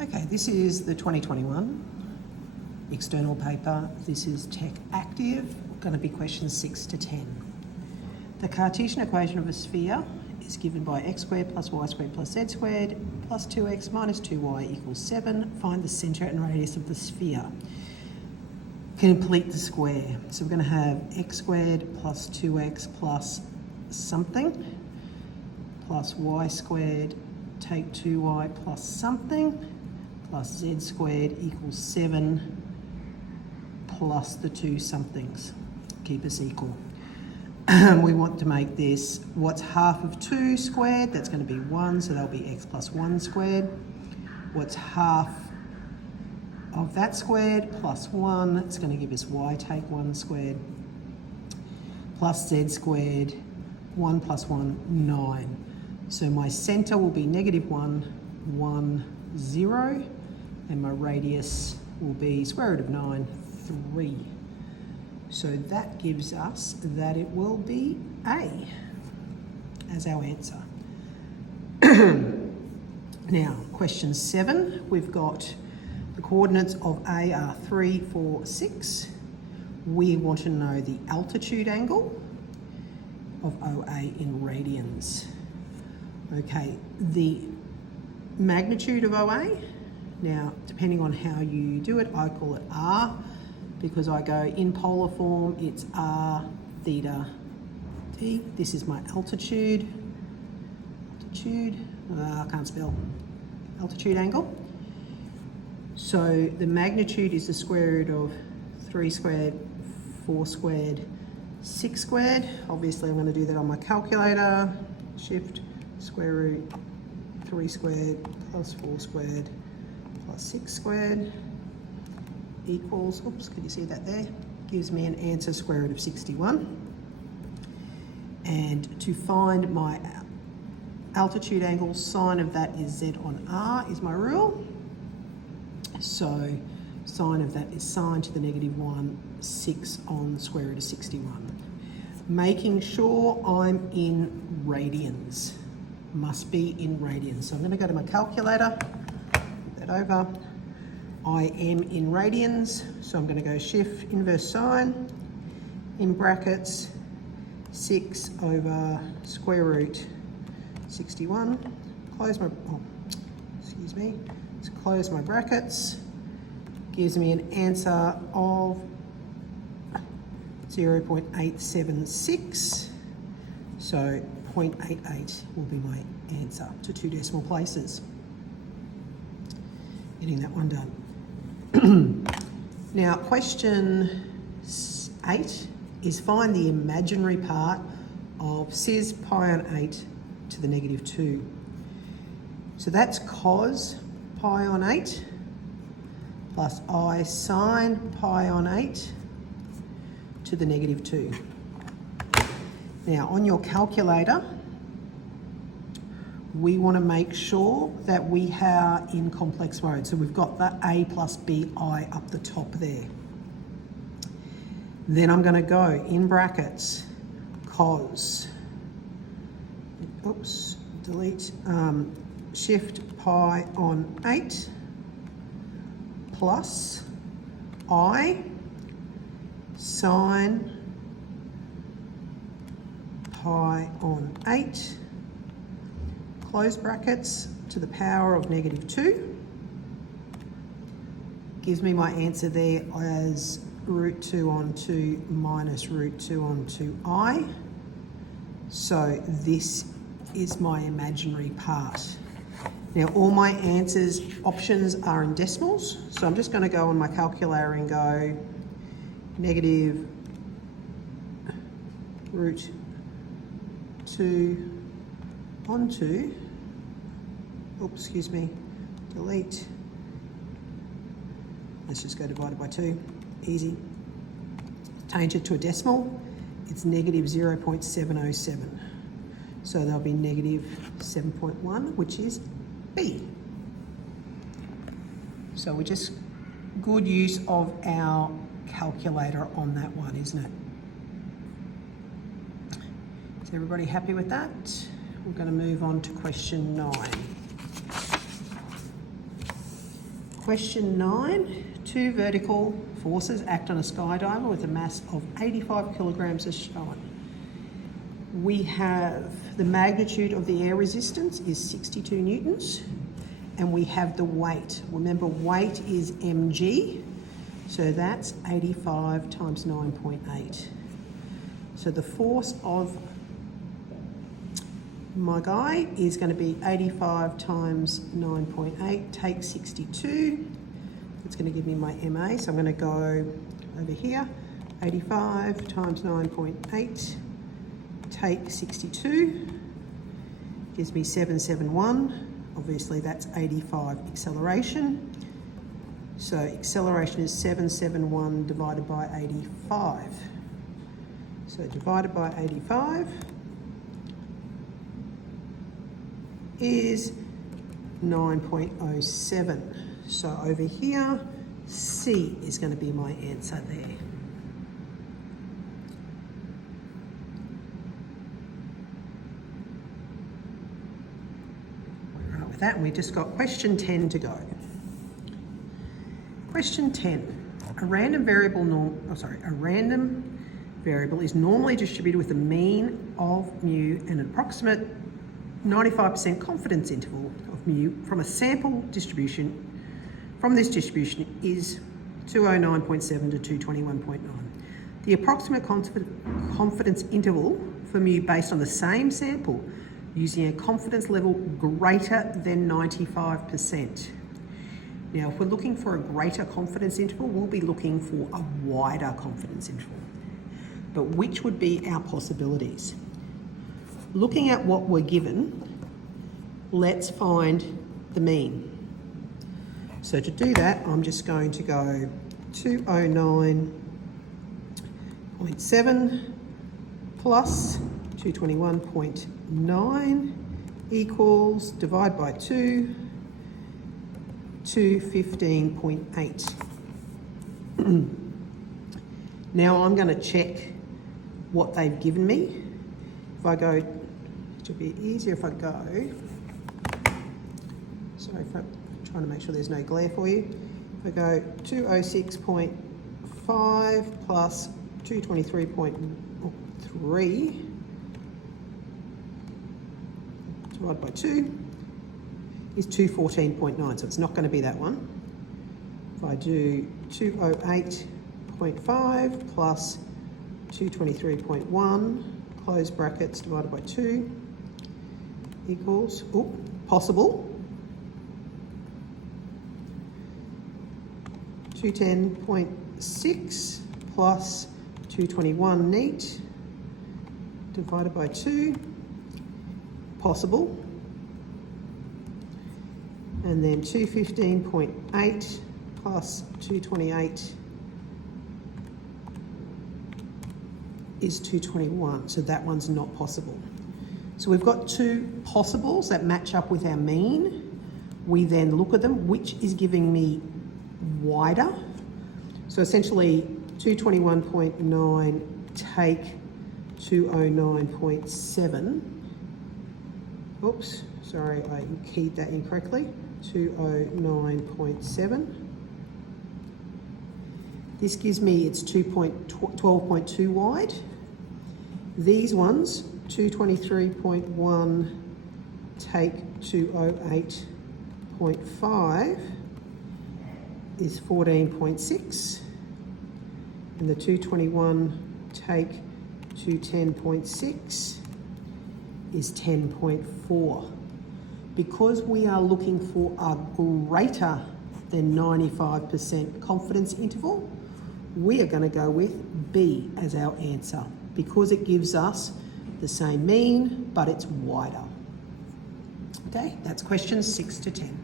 Okay, this is the 2021 external paper. This is Tech Active, going to be questions 6 to 10. The Cartesian equation of a sphere is given by x squared plus y squared plus z squared plus 2x minus 2y equals 7. Find the centre and radius of the sphere. Complete the square. So we're going to have x squared plus 2x plus something plus y squared, take 2y plus something, plus z squared equals 7 plus the two somethings. Keep us equal. We want to make this, what's half of 2 squared? That's going to be 1, so that'll be x plus 1 squared. What's half of that squared plus 1? It's going to give us y take 1 squared plus z squared, 1 plus 1, 9. So my centre will be -1, 1, 0, and my radius will be square root of 9, 3. So that gives us that it will be A as our answer. Now, question 7, we've got the coordinates of A are 3, 4, 6. We want to know the altitude angle of OA in radians. Okay, the magnitude of OA, now depending on how you do it, I call it R, because I go in polar form, it's R theta D. This is my altitude, I can't spell, altitude angle. So the magnitude is the square root of 3 squared, 4 squared, 6 squared. Obviously I'm going to do that on my calculator. Shift square root 3 squared plus 4 squared plus 6 squared equals, oops, can you see that there? Gives me an answer square root of 61. And to find my altitude angle, sine of that is Z on R is my rule. So sine of that is sine to the -1, 6 on square root of 61. Making sure I'm in radians. Must be in radians. So I'm going to go to my calculator, put that over. I am in radians, so I'm going to go shift inverse sine, in brackets, 6 over square root 61. Close my, close my brackets. Gives me an answer of 0.876. So 0.88 will be my answer to 2 decimal places. Getting that one done. Now, question 8 is find the imaginary part of cis pi on 8 to the -2. So that's cos pi on 8 plus I sine pi on 8 to the -2. Now, on your calculator, we want to make sure that we are in complex mode. So we've got the A plus BI up the top there. Then I'm going to go in brackets, cos, oops, delete, shift pi on 8 plus I sine pi on 8, close brackets, to the power of -2. Gives me my answer there as √2 on 2 minus √2 on 2i. So this is my imaginary part. Now all my answers, options are in decimals. So I'm just going to go on my calculator and go -√2 on 2, oops, excuse me, delete. Let's just go divided by 2, easy. Change it to a decimal, it's -0.707. So there'll be -7.1, which is B. So we're just good use of our calculator on that one, isn't it? Is everybody happy with that? We're going to move on to question 9. Question 9. 2 vertical forces act on a skydiver with a mass of 85 kilograms as shown. We have the magnitude of the air resistance is 62 newtons, and we have the weight. Remember, weight is mg, so that's 85 times 9.8. So the force of my guy is going to be 85 times 9.8, take 62. It's going to give me my MA, so I'm going to go over here. 85 times 9.8, take 62, gives me 771. Obviously that's 85 acceleration. So acceleration is 771 divided by 85. So divided by 85 is 9.07. So over here, C is going to be my answer there. Right, with that, we've just got question 10 to go. Question 10. A random variable is normally distributed with a mean of mu and an approximate 95% confidence interval of mu from a sample distribution. From this distribution is 209.7 to 221.9. The approximate confidence interval for mu based on the same sample using a confidence level greater than 95%. Now, if we're looking for a greater confidence interval, we'll be looking for a wider confidence interval. But which would be our possibilities? Looking at what we're given, let's find the mean. So to do that, I'm just going to go 209.7 plus 221.9 equals, divide by 2, 215.8. Now I'm going to check what they've given me. If I go, it would be easier if I go, sorry if I'm trying to make sure there's no glare for you. If I go 206.5 plus 223.3 divided by 2 is 214.9, so it's not going to be that one. If I do 208.5 plus 223.1, close brackets, divided by 2 equals, possible, 210.6 plus 221 neat, divided by 2, possible, and then 215.8 plus 228 is 221, so that one's not possible. So we've got two possibles that match up with our mean. We then look at them, which is giving me wider. So essentially 221.9 take 209.7. Oops, sorry, I keyed that incorrectly. 209.7. This gives me it's 12.2 wide. These ones, 223.1 take 208.5 is 14.6, and the 221 take 210.6 is 10.4. Because we are looking for a greater than 95% confidence interval, we are going to go with B as our answer because it gives us the same mean, but it's wider. Okay, that's questions 6 to 10.